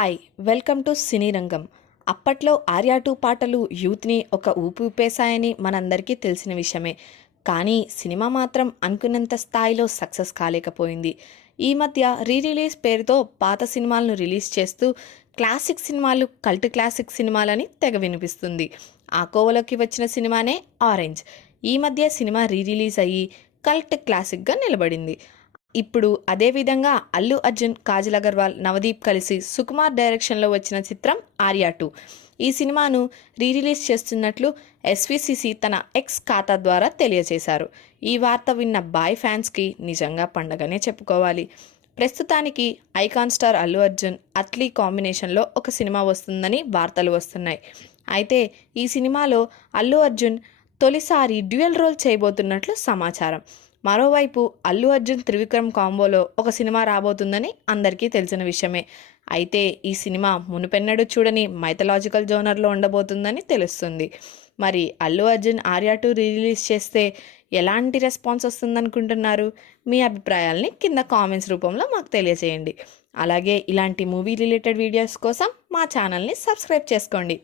Hi welcome to సినీ రంగం. అప్పట్లో ఆర్యా 2 పాటలు యూత్ని ఒక ఊపి ఊపేశాయని మనందరికీ తెలిసిన విషయమే. కానీ సినిమా మాత్రం అనుకున్నంత స్థాయిలో సక్సెస్ కాలేకపోయింది. ఈ మధ్య రీ రిలీజ్ పేరుతో పాత సినిమాలను రిలీజ్ చేస్తూ క్లాసిక్ సినిమాలు కల్ట్ క్లాసిక్ సినిమాలని తెగ వినిపిస్తుంది. ఆ కోవలోకి వచ్చిన సినిమానే ఆరెంజ్. ఈ మధ్య సినిమా రీ రిలీజ్ అయ్యి కల్ట్ క్లాసిక్గా నిలబడింది. ఇప్పుడు అదే విధంగా అల్లు అర్జున్, కాజల్ అగర్వాల్, నవదీప్ కలిసి సుకుమార్ డైరెక్షన్లో వచ్చిన చిత్రం ఆర్యా 2. ఈ సినిమాను రీ రిలీజ్ చేస్తున్నట్లు ఎస్విసిసి తన ఎక్స్ ఖాతా ద్వారా తెలియజేశారు. ఈ వార్త విన్న బాయ్ ఫ్యాన్స్కి నిజంగా పండగనే చెప్పుకోవాలి. ప్రస్తుతానికి ఐకాన్ స్టార్ అల్లు అర్జున్, అట్లీ కాంబినేషన్లో ఒక సినిమా వస్తుందని వార్తలు వస్తున్నాయి. అయితే ఈ సినిమాలో అల్లు అర్జున్ తొలిసారి డ్యూయల్ రోల్ చేయబోతున్నట్లు సమాచారం. మరోవైపు అల్లు అర్జున్ త్రివిక్రమ్ కాంబోలో ఒక సినిమా రాబోతుందని అందరికీ తెలిసిన విషయమే. అయితే ఈ సినిమా మునుపెన్నడూ చూడని మైథలాజికల్ జోనర్లో ఉండబోతుందని తెలుస్తుంది. మరి అల్లు అర్జున్ ఆర్యా 2 రిలీజ్ చేస్తే ఎలాంటి రెస్పాన్స్ వస్తుందనుకుంటున్నారు? మీ అభిప్రాయాల్ని కింద కామెంట్స్ రూపంలో మాకు తెలియజేయండి. అలాగే ఇలాంటి మూవీ రిలేటెడ్ వీడియోస్ కోసం మా ఛానల్ని సబ్స్క్రైబ్ చేసుకోండి.